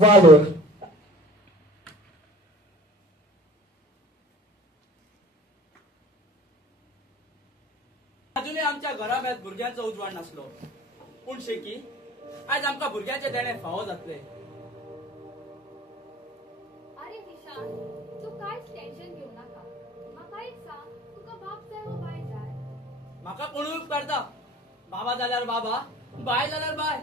वालोर अजूनही आमच्या घराब्यात भुरग्यांचो उजवाड नासलो, पूण शेकी आज आमका भुरग्याचे देणे फावो जातले. अरे विशाल, तू कांयच टेन्शन घेऊ नाका. म्हाका एक सांग, तुका बाप जाय वा बाय जाय? म्हाका कोणूय उपकारता. बाबा जाल्यार बाबा, बाय जाल्यार बाय.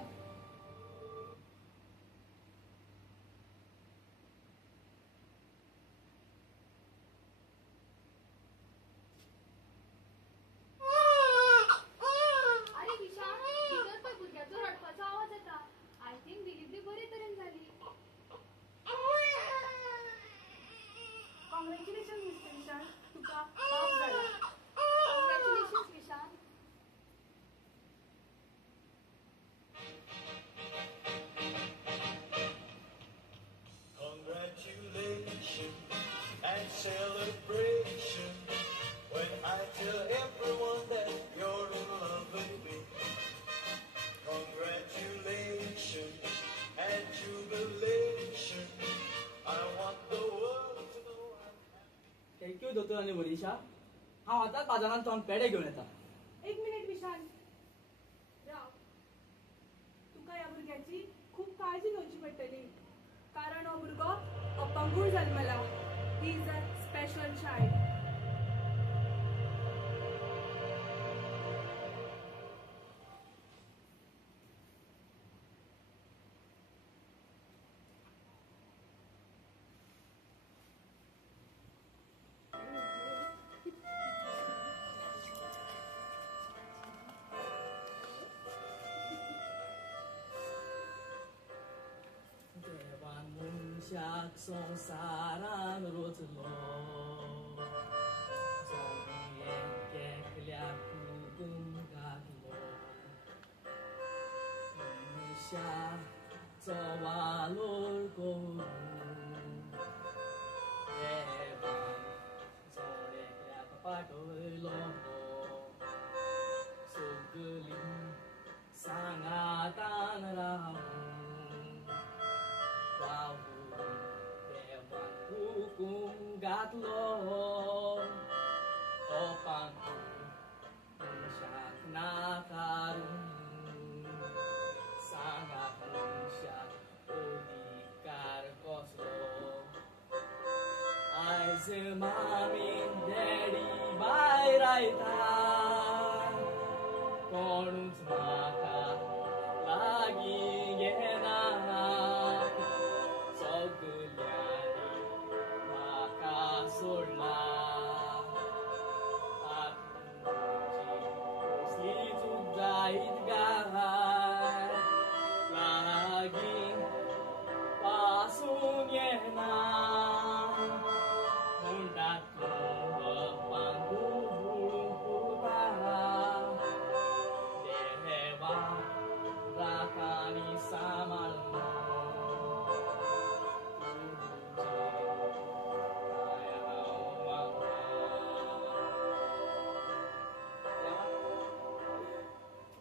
अरे विशाल, भितर पळय भुरग्याचो रडपाचो आवाज येता. आय थिंक डिलिव्हरी बरे तरेन जाली. कॉंग्रॅच्युलेशन मिस्टर विशाल, तुका बाप जाला. Congratulations Vishal. Congratulations and celebration when I tell everyone that you're in love with me. Congratulations and jubilation. I want the world to know I'm happy. Thank you दोतोर आनी मनीषा. हांव आतांच बाजारांतल्यान पेडे घेवन येता. एक मिनिट विशाल, राव. तुका ह्या भुरग्याची खूप काळजी घेवची पडटली, कारण हो भुरगो अपंगूळ जल्मला. He is a special child. देवान मनशाक संवसारान रोचलो, एकल्याक कुटुंब घातलो. मनशाचो वालोर करून देवान जो एकल्याक पाठयलो. सगळी सांगातान रावून वावून देवान हुकूम घातलो. मनशाक नाकारून सांगात मनशाक अधिकार कसलो. आयज मामी डॅडी भायर आयता, कोणूच म्हाका लागीं घेना. सगळ्यांनी म्हाका सोडला. कसली चूक जायत गाय, लागीं पासून येना. मुंडातलो पांगूळ बुडून पुरता. देवा राखानी सांबाळलो.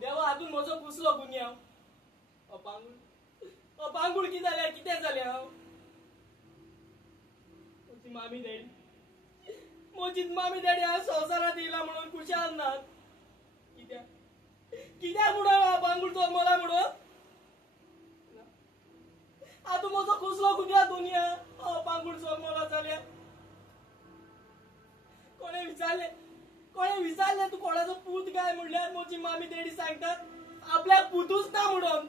देवा हातून म्हजो कुसलो गुन्यांव. अपांगूळ कितें जालें, कितें जालें हांव? म्हजी मामी डॅडी हांव संवसारांत येयला म्हणून खुशाल नात. कित्याक म्हणून अपांगूळ जल्मला म्हणून? हातून म्हजो कुसलो गुन्यांव दुनिया. अपांगूळ जल्मला जाल्यार कोणे विचारले तू कोणाचो पूत काय म्हणल्यार म्हजी मामी डॅडी सांगतात आपल्याक पूतूच ना म्हणून.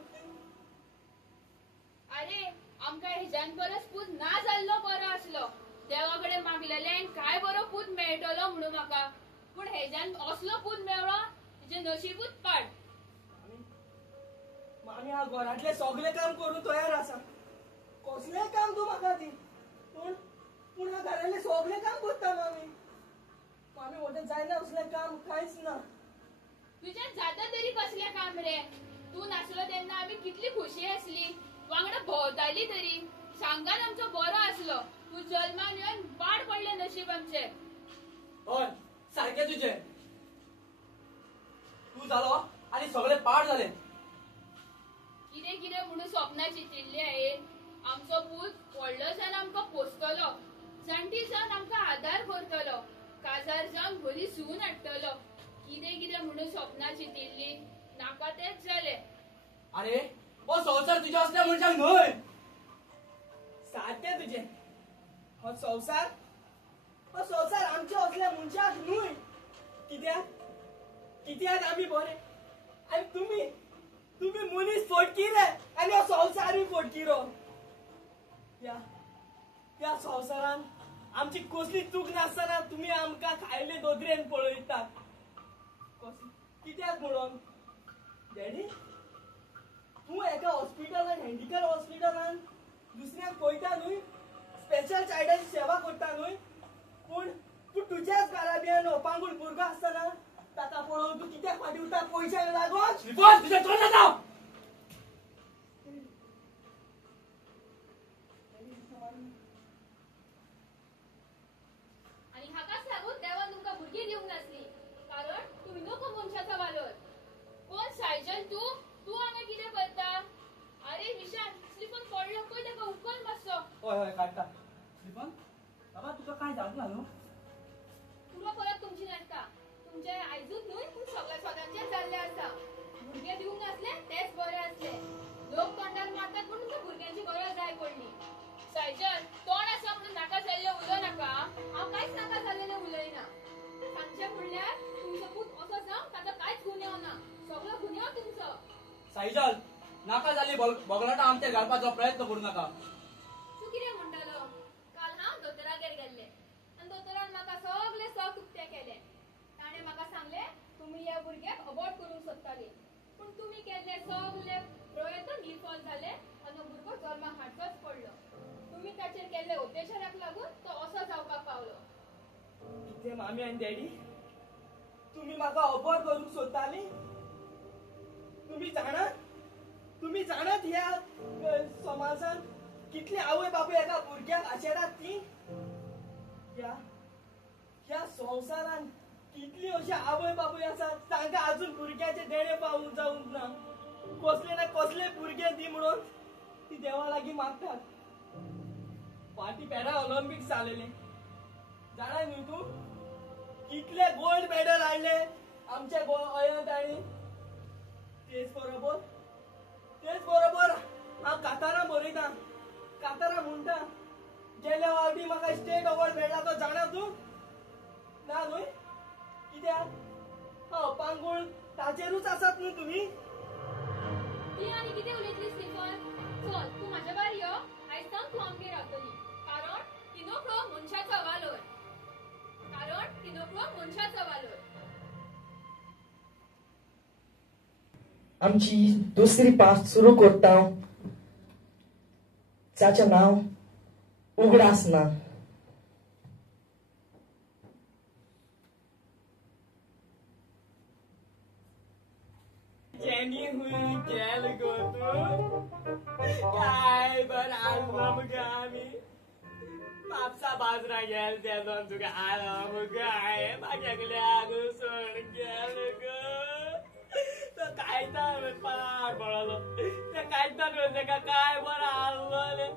अरे आमकां हेज्यान परस पूत ना जाल्लो बरो आसलो. देवा कडेन मागलेलें काय बरो पूत मेळटलो म्हणून म्हाका. पूण हेज्यान असलो पूत मेळ्ळो तुजें नशीबूच पाड. मामी हांव घरांतले सगळे काम करून तयार आसा. कसलें काम तूं म्हाका दी. पूण हांव घरांतले सगळे काम करता मामी. मामी म्हजें जायना असलें काम कांयच ना. तुजें जाता तरी कसलें काम रे? तूं नासलो तेन्ना आमी कितली खुशी आसली. वांगडा भोंवताली तरी. सांगात आमचो बरो आसलो. तूं जल्मान येवन पाड पडलें नशीब आमचें. हय सारकें तुजें. तू जालो आनी सगळे पाड जाले. कितें कितें म्हणून स्वप्नां चिंतिल्ली हांवें. आमचो बाजार जावन बरी सून हाडटलो. कितें कितें म्हणून स्वप्नां चितिल्ली नाका तेच जाले. अरे हो संसार तुझ्या असल्या मनशाक न्हय. सारखे तुझे हो संसार आमच्या असल्या मनशाक न्हय. कित्याक आम्ही बरे आणि तुम्ही मनीस फोटकी रे आणि हो संसारूय फोटकीरो. या संसारान आमची कसली चूक नासतना तुम्ही आमकां खायले दोदरेन पळयतात. कित्याक म्हणून डॅडी तू एका हॉस्पिटलान हँडिकॅप हॉस्पिटलान दुसऱ्याक पळयता न्हय, स्पेशल चायल्डाची सेवा करता न्हय, पूण तुझ्याच घराब्यान अपांगूळ भुरगो आसतना ताका पळोवन तू कित्याक फाटीं उरता पयशांक लागून? श्रीपत तुजें तोंड जाता. आणि हाकाच लागून देवान तुमकां भुरगीं दिवंक नासली, कारण तुम्ही नको मनशाचा वालोर. कोण सायजन तू हांगा कितें करता? अरे विशाल स्लिपन पडलो पळय ताका उखल मातसो. हय काडटा. श्रीपत बाबा तुका कांय जातला न्हू? पुरो परत तुमची नाटकां. तुमचे आयजूच न्हय पूण सगळे स्वतंत्र जाल्ले आसा. भुरगे दिवंक नासले तेच बरे असले. लोक तोंडार मारतात म्हणून तुमच्या भुरग्यांची गरज जाय पडली. सायजन तोंड आसा म्हणून नाका जाल्ले उलोव नाका. हांव कांयच नाका जाल्लेले उलयना. सांगचे म्हणल्यार तुमचो पूत असो सांग ताका कांयच गुन्यांव ना. सगळो गुन्यांव तुमचो. सायजन नाका जाल्ली बोगलाटा आमच्या घालपाचो प्रयत्न करूं नाका. तू कितें म्हणटालो? काल हांव दोतोरागेर गेल्ले आनी दोतोरान म्हाका सगळे सक उक्ते केले. ताणें म्हाका सांगले तुमी ह्या भुरग्याक अबॉर्ट करूंक सोदताली, पूण तुमी केल्ले सगळे प्रयत्न निरफळ जाले आनी भुरगो जल्माक हाडचोच पडलो. तुमी ताचेर केल्ले अत्याचाराक लागून तो असो जावपाक पावलो. कितें मामी आनी डॅडी तुम्ही म्हाका अबॉर्ट करूंक सोदताली? तुम्ही जाणात ह्या समाजान कितले आवय बापूय एका भुरग्याक आशेरात ती? ह्या संवसारान कितली अशी आवय बापूय आसात तांकां अजून भुरग्याचे देणे पावूंक जावंक ना. कसले ना कसले भुरगे दी म्हणून ती देवा लागीं मागतात. फाटी पॅरा ऑलिंपिक्स जालेले जाणाय न्हू तू? कितले गोल्ड मेडल हाडले आमच्या गोंयांत. आनी तेच बरोबर हांव कातारां बरयता, कातारां म्हणटा गेल्या फावटी म्हाका स्टेट अवॉर्ड मेळ्ळा तो जाणा तूं? ना न्हय? कित्याक अपांगूळ ताचेरूच आसात न्हू तुमी? ती आनी कितें उलयतली स्टीफन? चल तूं म्हाज्या भायर यो. आयज सावन तूं आमगेर रावतली, कारण ती नोकळो मनशाचो वालोर. आमची दुसरी पाठ सुरू करता, जाचें नांव उगडासना. जेनी हुई गेल गो तू काय बरं आलो मग आम्ही म्हापसा बाजरा गेल तेदोन तुका आलो मग आहे म्हाज्याकल्या घुसोन गेल ग. तो कायतान पाड पडलो त्या कायतान तेका काय बरं आसलोले.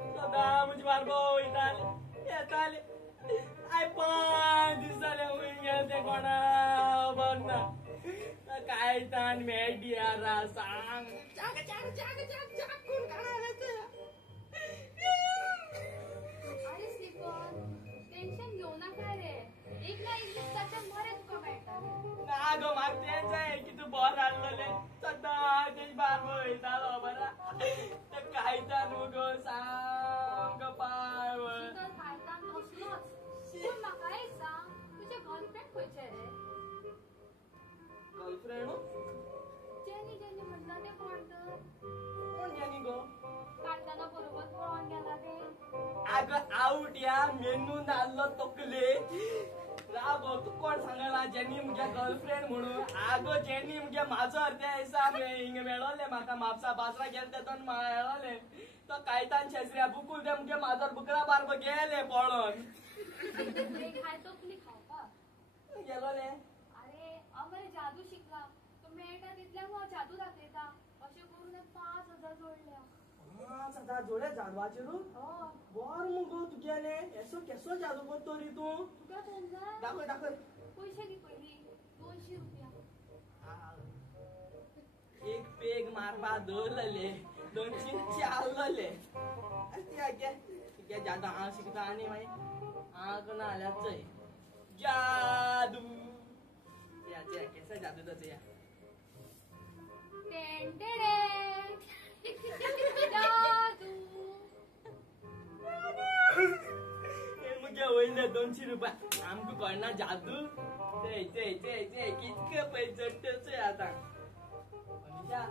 सदां म्हजी बारबो वयताले येताले. आय 5 दीस जाले हुंय गेल ते कोणा खबर ना. कायतान मेडियारा सांग जाग कोण काढायला. अरे स्टीफन टेन्शन घेऊ नका रे. एक ना एक दीस ताच्यान बरें तुका मेळटलें. ना गो म्हाका तेंच जाय की तूं बरो हाडलोले. सदां तेजी बारबो वयतालो बरा. ते कायतान गो सांग पाय कायतान असलोच. पूण म्हाका एक सांग, तुजे गर्लफ्रेंड खंयचे रे? गर्लफ्रेंड जेनी म्हणटा ते कोण तर? कोण जेनी गो? काढताना बरोबर पळोवन गेला ते. अगं आऊट या मेनू नाल्लो तकले. राव गो तू कोण सांगला जेनी मुगे गर्लफ्रेंड म्हणून? आगो जेनी मुगे माझर त्या दिसा हिंग मेळोले म्हाका म्हापसा बाजरा गेल तेदोन मेळोले. तो कायतान शेजऱ्या बुकूल ते मुगे माझर बुकरा बारबो गेले पळोन. खाय तकली खावपाक गेलोले. अरे अमरे जादू शिकला. तो मेळटा तितल्याक हांव जादू दाखयता. अशें करून 5,000 जोडल्या. सदा जोडे जादवाचेरू बर मुगो तुगेले एसो केसो जादू करतो रे तू तुका समजा दाखय दाखय पैसे घे पयली 200 रुपया एक पेग मारपा दवरलेले 200 चाललेले त्या जादू हांव शिकता आनी मागीर हांव कोणा आल्याच चोय जादू या केसो जादू तो या जादू मुगे वयले 200 रुपया आमकां कळना जादू ते कितके पयस चडटोच आतां मनीषा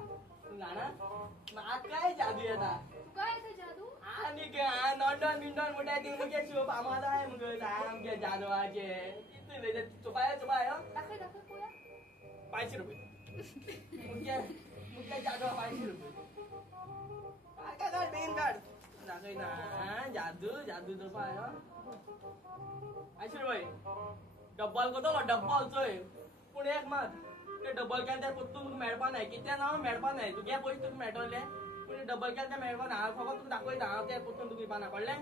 तूं जाणा म्हाका काय जादू येता तुका येता जादू आनी नॉन्डन बिंडन म्हणटा ती मुगे शिव फामाद आहाय मुगे सामके जादवाचे कितले उलयता चोपाय दाखय दाखय पळया 500 रुपया मुगे जादवा 500 रुपया काय बेगीन काढ दाखय ना जादू तो पाय 500 रुपया डब्बल कोतो डब्बल चोय पूण एक मात ते डबल केले ते तुका मेळपा नाय कित्या ना मेळपा नाय तुगे पयशे तुका मेळटले पूण डबल केले ते मेळपा ना हांव फकत तुका दाखयता हांव ते परतून तुका दिवपा ना कळ्ळें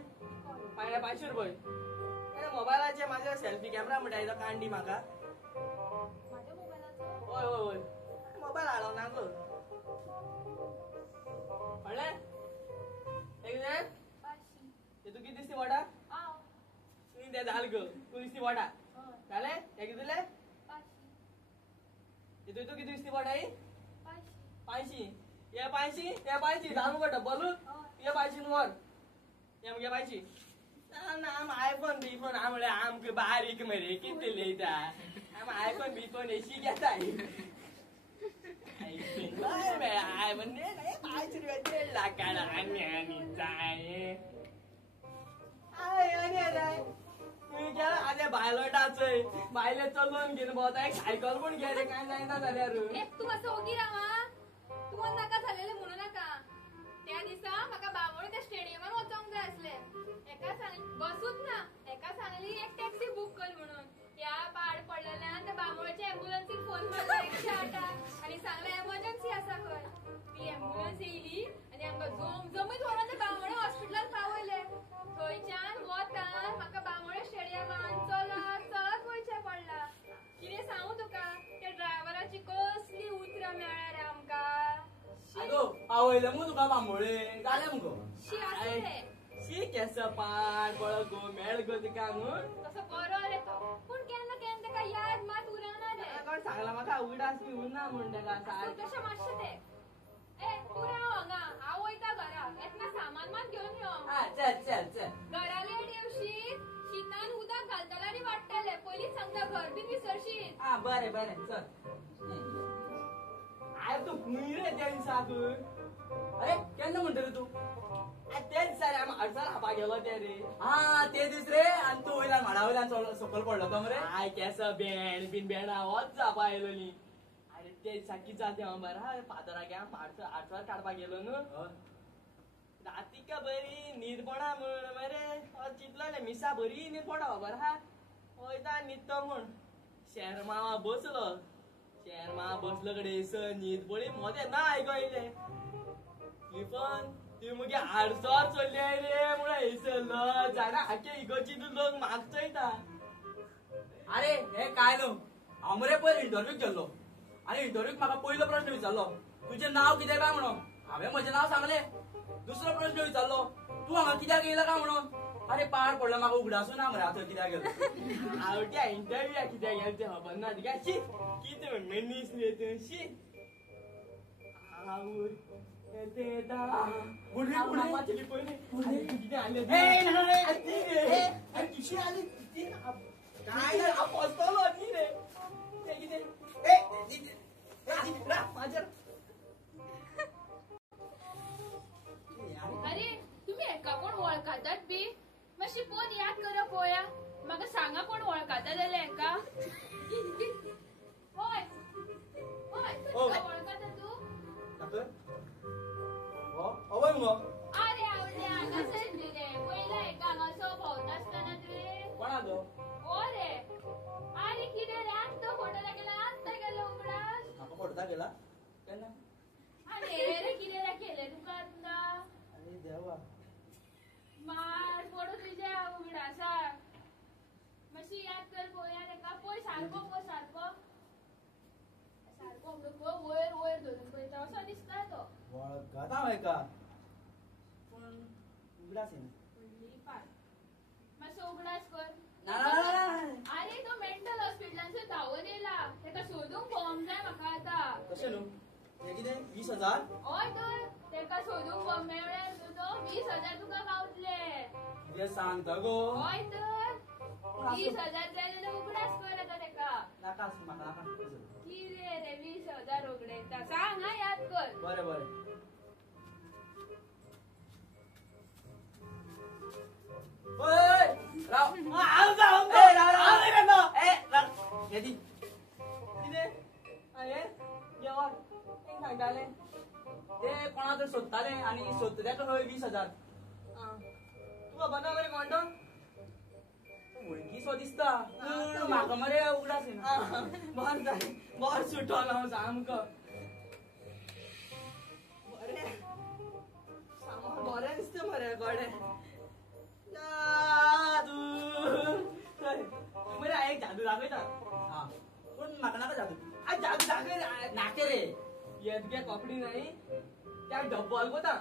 500 रुपया मोबायलाचे म्हाजे सेल्फी कॅमेरा म्हणटा तो कांडी म्हाका माझ्या मोबायलाचो होय मोबायल हाडलो ना गो कळ्ळें एक पाशी ते तू किती दिसती वाटा आव तुमी ते जाल गो तू दिसती वाटा जालें ते कितले पाशी तू किती दिसती वाटाई पाशी 500 ये 500 जाल मुगो डब्बल ये 500 वर ये मुगे 500 ना आम आयफोन बीफोन आमळे आमक बारीक मरे किती लयता आम आयफोन बीफोन एशी घेताय आयफोन ने 500 रुपया लाकाड आनी जाय आले बायलोटाचय बायले चलोन घेवन भोवता एक सायकल पण घे रे काय जायना जाल्यार तू असं ओगी रावा तू नाका झालेले म्हणू नाका त्या दिसा म्हाका बामणो त्या स्टेडियमार वचोंक जाय आसले एका सांगली बसूच ना एका सांगली एक टॅक्सी बुक कर म्हणून त्या पाड पडलेल्यान त्या बामणोच्या एम्ब्युलन्सीक फोन केलो 108 आणि सांगले एमर्जन्सी आसा खंय ती एम्ब्युलन्स येयली आणि आमकां जमीत व्हरून त्या बामणो हॉस्पिटलार पावयले थंयच्यान वतान म्हाका बामणो स्टेडियमान चलत वयचें पडला कितें सांगू तुका त्या ड्रायव्हराची कसली उतरां मेळ्ळा रे आमकां आगो आवयले मु तुका बांबोळे जाले मुगो शी आसले शी केस पाड पळ गो मेळ गो तिका न्हू तसो बरो रे तो पूण केन्ना केन्ना ताका याद मात उरना रे कोण सांगला म्हाका उगडास बी उरना म्हण ताका तू कशें मातशें ते ए तू राव हांगा हांव वयता घरा येतना सामान मात घेवन यो हा चल घरा लेट येवशीत शीतान उदक घालतले आनी वाडटले पयलींच सांगता घर बीन विसरशीत हा बरें चल आय तू खुंय रे त्या दिसाक अरे केन्ना म्हणटा रे तू ते दिसा रे आमी हडसर हापा गेलो ते रे हा ते दीस रे आनी तू वयल्यान म्हाडा वयल्यान सकयल पडलो तो मरे आय केस बेण होच जावपा आयलो न्ही अरे ते दिसा कितें जालें ते हांव बरा फादराक हडसर काडपाक गेलो न्हू रातिका बरी न्हीद पडा म्हण मरे चिंतलें मिसा बरी न्हीद पडा बरा वयता न्हिदतो म्हण शेर मावा बसलो कडे न्हीद पडी मोदे ना आयको येयले पण ती मुगे हाडसर चल्ले रे म्हण हैसरलो जाणा हाके इगोची लोक म्हाका चयता अरे हे काय न्हू हांव मरे पयर इंटरव्यूक गेल्लो आनी इंटरव्यूक म्हाका पयलो प्रश्न विचारलो तुजें नांव कितें काय म्हणून हांवें म्हजें नांव सांगलें दुसरो प्रश्न विचारलो तूं हांगा कित्याक येयला काय म्हणून अरे पाड पडलो म्हाका उगडासूं ना मरे हांव कित्याक गेलो हांव त्या इंटरव्यूक कित्याक गेलो तें खबर ना तुका शी कितें मनीस रे तूं शी हांव अरे तुम्ही एका कोण वळखातात बी मातशी फोन याद करा पळोवया म्हाका सांगा कोण वळखाता जाल्यार एका होय वळखता तू अवय मुगो अरे आवडले हांगासर रे पयला एका हांगासो भोंवता आसतना तुवें कोणा तो हो रे अरे कितें रे आत्ता फोटो दाखयला आत्ता गेलो उगडास म्हाका पडता गेला केन्ना अरे रे कितें दाखयले तुका आत्ता रासा मातशी याद कर पळोवया तेका पळय सारको पळय सारको सारको म्हणून पळय वयर वयर धरून पळयता असो दिसता तो वळखता म्हाका पूण उगडास येना व्हडली पाड मातसो उगडास कर ना ना ना ना अरे तो मेंटल हॉस्पिटलांचो धांवून येयला तेका सोदूंक भोंवंक जाय म्हाका आतां कशें न्हू हे कितें 20,000 हय तर तेका सोदूंक भोंवंक मेळ्ळ्यार न्हू तो 20,000 तुका गावतले कितें सांगता गो हय तर 20,000 जाय जाल्यार उगडास कर आतां तेका नाका म्हाका नाका कितें रे 20,000 उगडयता सांग हा याद कर बरें बरें ओय राव हे दी कितें अरे जेवण एक सांगताले ते कोणा तर सोदताले आनी सोदता तेका खंय 20,000 तुका बना बरें कोणतो वळखी सो दिसता पूण म्हाका मरे उगडास येना बर जाय बर सुटलो हांव सामको बरें सामको बरें दिसता मरे गडे जादू मरे हांव एक जादू दाखयता हा पूण म्हाका नाका जादू आज जादू दाखय नाके रे येदगे कपडी नाही त्या डब्बल कोता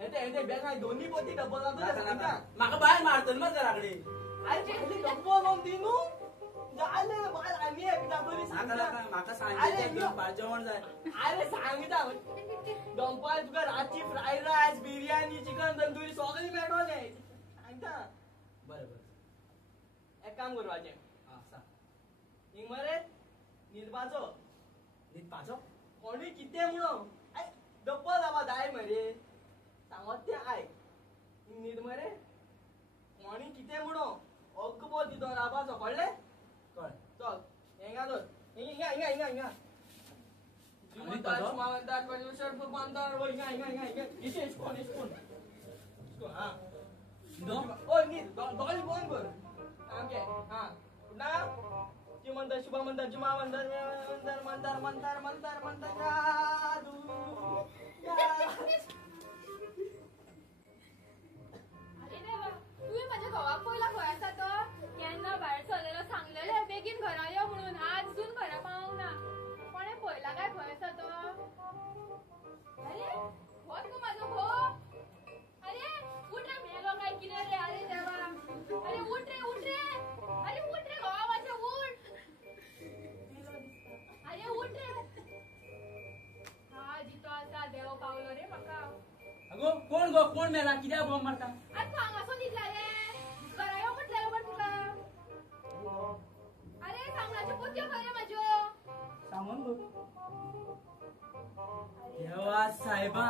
येते बॅग आहे दोन्ही पोती डब्बल नाका म्हाका भायर मारतले मरे घरा कडेन अरे पहिले डब्बल लावून दिनू झाले मला आम्ही एकदा बरी नाका नाका म्हाका अरे, सांगितलं जेवण जाय अरे सांगता दंपार तुका रातची fried rice biryani chicken tandoori सगळी मेळटले सांगता बरें बरें एक काम करपाचें हा सांग हिंग मरे न्हिदपाचो न्हीद पाचो कोणी कितें म्हणो आय डब्बल लावा जाय मरे सांगत तें आय न्हीद मरे कोणी कितें म्हणो अग्गो तिथो रावपाचो कळ्ळें कळ्ळें चल हिंगा धर हिंगा हिंगा हिंगा हिंगा न्हिदपाचो? म्हणतात प्रड्युसर म्हणतात हिंगा इथे इस्कोन हा न्हिदो ओ न्हीद दोगांनी फोन कर आमगे हा ना ती म्हणतात शुभा म्हणतात जुमा म्हणतात जादू अरे देवा तुवें म्हाज्या घोवाक पयला खंय आसा तो केन्ना भायर सरलेलो सांगलेले बेगीन घरा यो म्हणून आजून घरा पावूंक ना कोणें पयला काय खंय आसा तो अरे होच न्हू म्हाजो घोव अरे उठ रे मेलो काय कितें रे अरे देवा अरे उठ रे अरे उठ रे घोवा म्हाजो उठ अरे उठ रे हा जितो आसा देव पावलो रे म्हाका अगो कोण गो कोण मेला कित्याक बॉम्ब मारता आज तू हांगासो न्हिदला रे घरा यो म्हटलेलो पण तुका अरे सांगणाच्यो पोतयो खरे म्हाज्यो सामान गो देवा साहेबा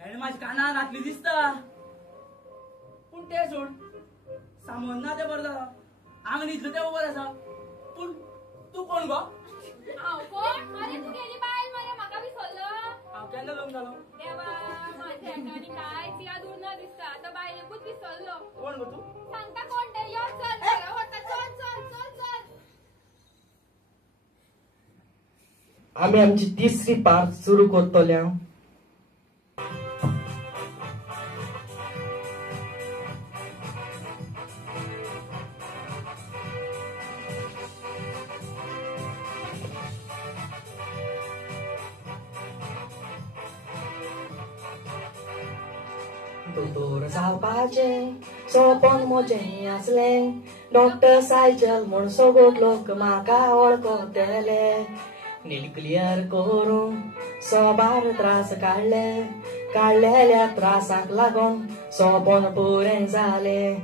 हेणे माझी काना घातली दिसता पूण ते सोड सामान ना ते बरं जालां हांव न्हिदलो ते बरं आसा पूण तूं कोण गो हांव कोण अरे तू गेली बायल मरे म्हाका विसरलो हांव केन्ना लग्न जालो देवा माझ्या एकानी कांयच याद उरना दिसता आतां बायलेकूच विसरलो कोण गो तू सांगता कोण ते यो चल घरा व्हरता चल आम्ही आमची तिसरी पार्ट सुरू करतले हांव दोतोर जावपाचें सोपन म्हजें आसलें डॉक्टर सायचल म्हूण सगळो लोक म्हाका वळखतले नील क्लियर करून सोबार त्रास काडलेल्या त्रासाक लागून सोपन पुरें जालें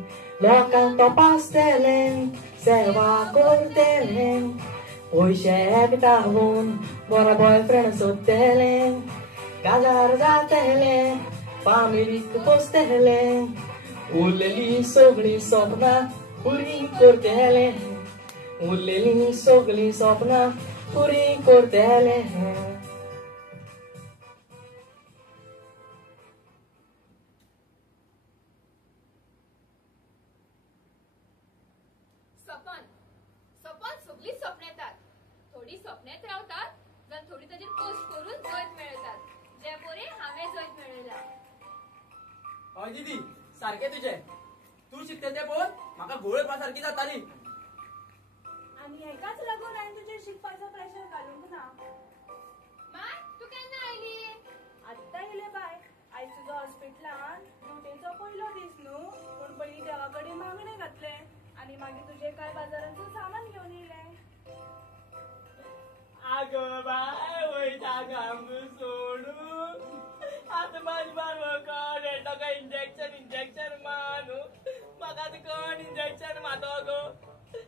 लोकांक तपासतलें सेवा करतलें पयशे एकठांवून बरो बॉयफ्रेंड सोदतलें काजार जातलें फामिलीक पोसतलें उरलेली सगळीं सपनां पुरी करतलें उरलेली सगळीं सपनां पुरी करतलें सपन सगळी स्वप्न येतात थोडी स्वप्नेत रावतात जाल्यार थोडी ताजेर पोस्ट करून जैत मेळयतात जे पोरे हांवें जैत मेळयला हय दीदी सारकें तुजें तू शिकते ते पळोवन म्हाका घोळ सारखी जाताली. आणि हेकाच लागून हांवें तुजेर शिकपाचो प्रेशर घालूंक ना. माय तू केन्ना आयली? आत्ता येयले बाय. आयज तुजो हॉस्पिटलान ड्युटेचो पयलो दीस न्हू, पूण पयलीं देवा कडेन मागणे घातले आनी मागीर तुजे कांय बाजारांतून सामान घेवन येयले. अगं बाय वयता काम सोडून आता माझी बार कोण येतो का इंजेक्शन मानू म्हाका आतां कोण इंजेक्शन मातो गो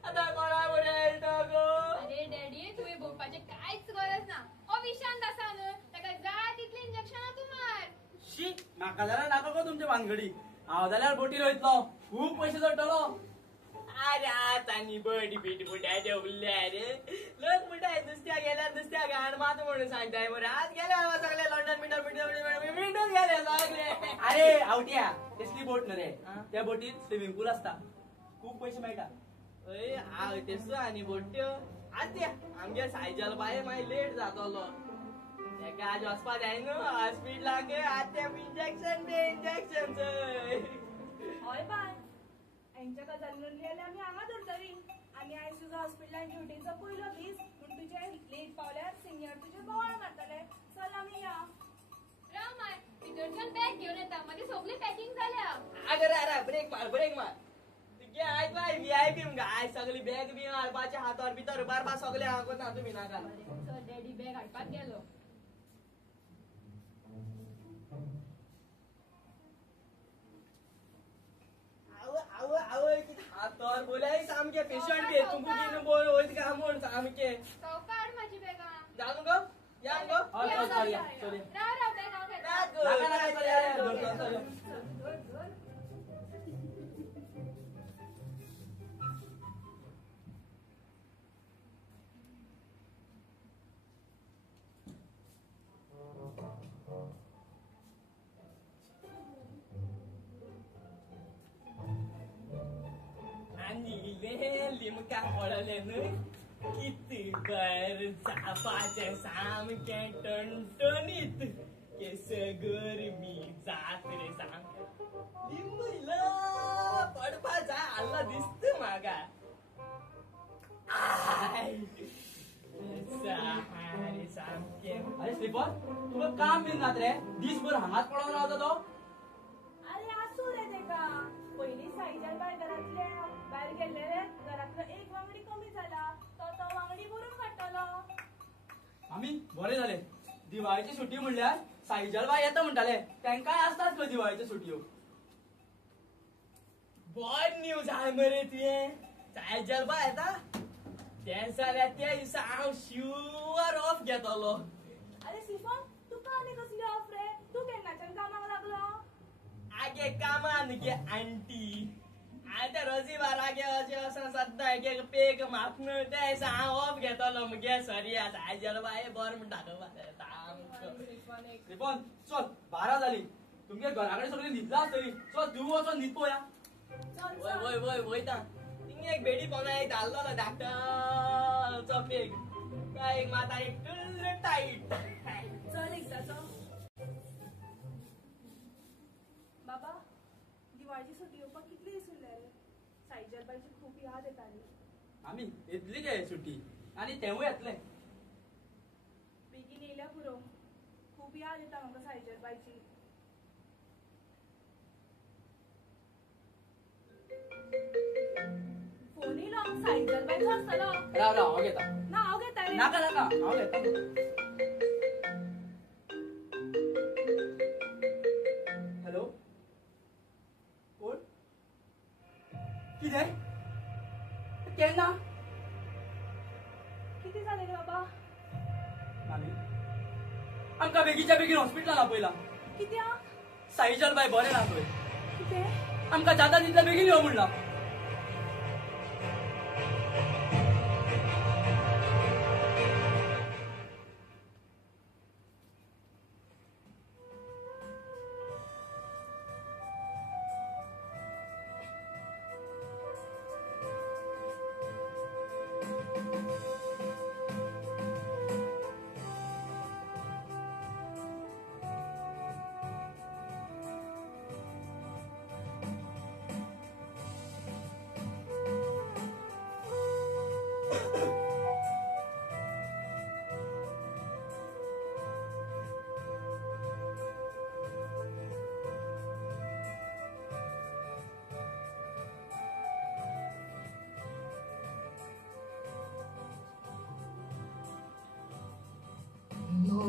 आता कोणा बरें येतो गो. अरे डॅडी तुवें भोंवपाचें कांयच गरज ना. हो विशांत आसा न्हू, ताका जाय तितली इंजेक्शनां तूं मार. शी म्हाका जाल्यार नाका गो तुमचे भानगडी. हांव जाल्यार बोटीर वयतलो, खूब पयशे जोडटलो. अरे आतांनी बडी बीट बुड्या उरल्या रे लोक म्हणटाय नुस्त्या गेल्यार नुस्त्या घाण मात म्हणून सांगताय मरे आज गेले सगळे लंडन मिंडन गेले सगळे. अरे आवट्या कसली बोट न्हू रे, त्या बोटीत स्विमींग पूल असता, खूब पयशे मेळटा. अय हांव तेसो आनी बोट्यो आत्या आमगे सायजल बाय मागीर लेट जातलो. तेका आज वचपा जाय न्हू हॉस्पिटलाक. आत्या इंजेक्शन दे इंजेक्शन हय बाय, हांच्या गजालीन गेले आमी हांगा धरतली. आनी आयज तुजो हॉस्पिटलान ड्युटीचो पयलो दीस पूण तुजे लेट पावल्यार सिनियर तुजे बोवाळ मारतले. चल आमी या. राव माय भितरच्यान बॅग घेवन येता, मागीर सगळी पॅकिंग जाल्या. अरे ब्रेक मार तुगे आयज बाय VIP मुगा आयज सगळी बॅग बी हाडपाचे हातार भितर बारबा सगळे हांव कोता तुमी नाका. चल डॅडी बॅग हाडपाक गेलो. आवय कितें हातार बोलाय सामके पेशंट बी तुमकां कितें बोल वयत का म्हूण सामके सावकार माझी बॅगा. जाणू गो या गो. हय चल चल या चल या. राव बॅग हांव घेता. नाका चल या धरतो चल. आणि लिमका पडले न्हू किती बर चापाचे सामके टणटणीत केस गरमी जात रे सामके लिंबूला पडपा जाय आल्ला दिसत म्हाका. सामके अरे स्लीपर तुका काम बीन नात रे, दिसभर हांगाच पडोन रावता तो. अरे आसूं रे तेका. पयलीं सायजल बाय घरांतले भायर गेल्ले रे, घरांतलो एक वांगडी कमी जाला, तो वांगडी भरून काडटलो. आमी बरे जाले. दिवाळीची सुटी म्हणल्यार सायजल बाय येता म्हणटाले, तांकांय आसतात खंय दिवाळीच्यो सुटयो. बॉड न्यूज आहे मरे तुये सायजल बाय येता ते जाल्यार त्या दिसा हांव शुअर ऑफ घेतलो. अरे सिफन, तुका आनी कसली ऑफ रे? तू केन्नाच्यान कामाक लागलो? आगे कामान गे आंटी आता रविवार आगे अशें असं सद्दां एक पेक म्हापन त्या दिसा हांव ऑफ घेतलो मुगे सरी सायजल बाय बरें म्हणटा. स्लीपन चल 12 जाली, तुमगे घराकडे सगळी न्हिदला आसतली. चल तूं वचोन न्हिद पळोवया. चल वय वयता थिंग एक बेडी पोना एक धाडलो धाकटो पेक काय एक माता एक टुल्ल टाईट. चल एकदाचो. बाबा, दिवाळीची सुटी येवपाक कितले दीस उरले रे? सायजल बायची खूब याद येताली. आमी येतली गे सुटी आनी तेवूय येतले. बेगीन येयल्या पुरो. खूब याद येता म्हाका सायजल बायची. फोन येयलो, सायजल बायचो आसतलो. राव हांव घेता. ना हांव घेता रे. नाका नाका हांव घेता. हॅलो कोण? कितें? केन्ना? किती जाले रे बाबा? आमकां बेगीच्या बेगीन हॉस्पिटलान आपयला. कित्याक? सायजल बाय बरें ना थंय. कितें? आमकां जाता तितल्या बेगीन यो म्हणला.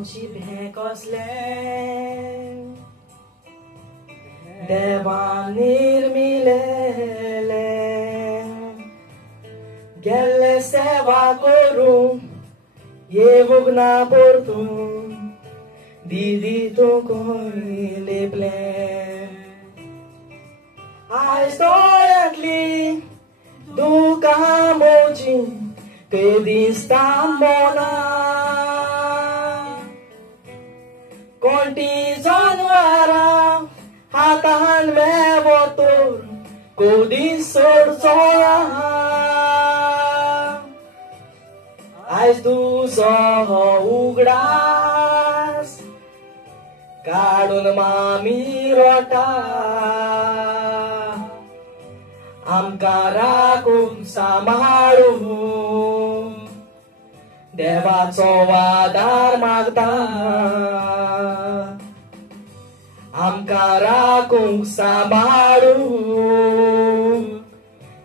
नशीब हे कसलें देवान निर्मिलेलें गेल्ले सेवा करूं येवूंक ना परतून दिदी तूं खंय लेपलें आयज दोळ्यांतली दुकां मोची दिसता मोना कोणती जनवारां हातान मेवतोर कोदी सोडचो आयज तुजो हो उगडास काडून मामी रोटा आमकां राखून सांबाळून देवाचो वादार मागता आमकां राखूंक सांबाळून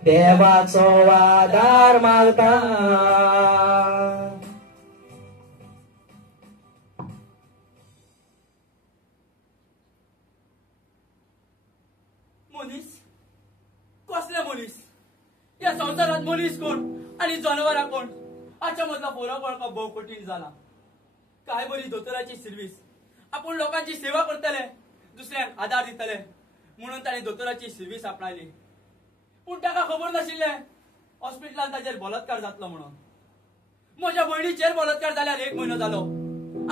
देवाचो वादार मागता मनीस कसले मनीस या संवसारात मनीस कोण आणि जनावरां कोण हाच्या मदलो फरक कळपाक भोव कठीण जाला काय बरी दोतोराची सर्वीस आपूण लोकांची सेवा करतले दुसऱ्यांक आदार दितले म्हणून ताणें दोतोराची सर्वीस आपणायली पूण ताका खबर नाशिल्लें हॉस्पिटलांत ताचेर बलात्कार जातलो म्हणून म्हज्या भयणीचेर बलात्कार जाल्यार 1 म्हयनो जालो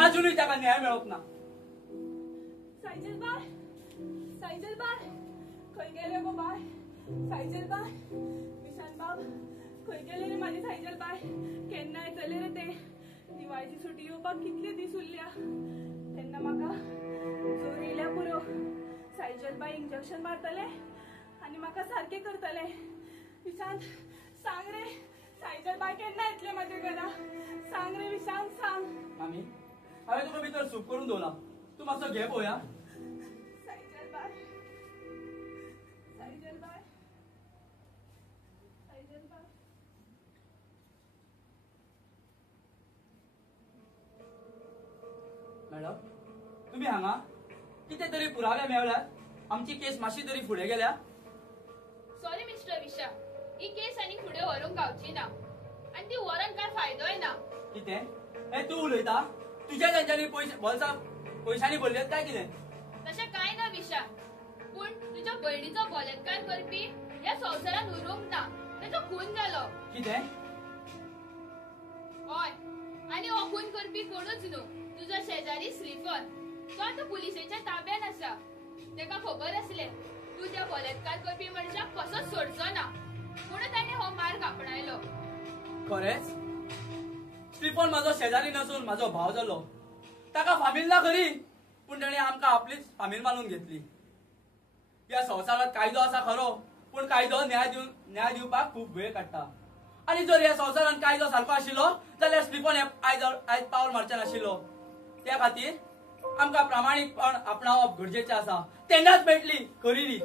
अजूनय ताका न्याय मेळोंक ना सायजल बाय खंय गेले गो बाय सायजल बाय विशाल बाब खंय गेले रे माझी सायजल बाय केन्ना येतले रे ते दिवाळीची सुटी येवपाक कितले दीस उरल्या तेन्ना म्हाका जोर येयल्या पुरो सायजल बाय इंजेक्शन मारतले आनी म्हाका सारके करतले विशांत सांग रे सायजल बाय केन्ना येतले म्हाज्या घरा सांग रे विशांत सांग मामी हांवें तुका भितर सूप करून दवरला तूं मातसो घे पळोवया सायजल बाय सायजल बाय सायजल बाय मॅडम तुम्ही हांगा कितें तरी पुरावे मेळ्ळ्यात आमची केस मातशी तरी फुडें गेल्या सॉरी मिस्टर विशा ही केस आनी फुडें व्हरूंक गावची ना आनी ती व्हरून कांय फायदोय ना कितें हे तूं उलयता तुज्या तेंच्यांनी पयशांनी भरलेत काय कितें तशें कांय ना विशा पूण तुज्या भयणीचो बलात्कार करपी ह्या संवसारान उरूंक ना ताचो खून जालो कितें हय आनी हो खून करपी कोणूच न्हू तुजो शेजारी श्रीफल तो आतां पुलिसेच्या ताब्यात आसा तेका खबर आसलें तूं त्या बलात्कार करपी मनशाक कसोच सोडचो ना म्हणून ताणें हो मार्ग आपणायलो खरेंच स्टीफन म्हाजो शेजारी नसून म्हाजो भाव जालो ताका फामील ना खरी पूण ताणें आमकां आपलीच फामील मानून घेतली ह्या संवसारात कायदो आसा खरो पूण कायदो न्याय दिवपाक खूब वेळ काडटा आनी जर ह्या संवसारान कायदो सारको आशिल्लो जाल्यार स्टीफन आयज पावल मारचे नाशिल्लो त्या खातीर आमकां प्रामाणीकपण आपणावप गरजेचें आसा तेन्नाच मेळटली खरी रीत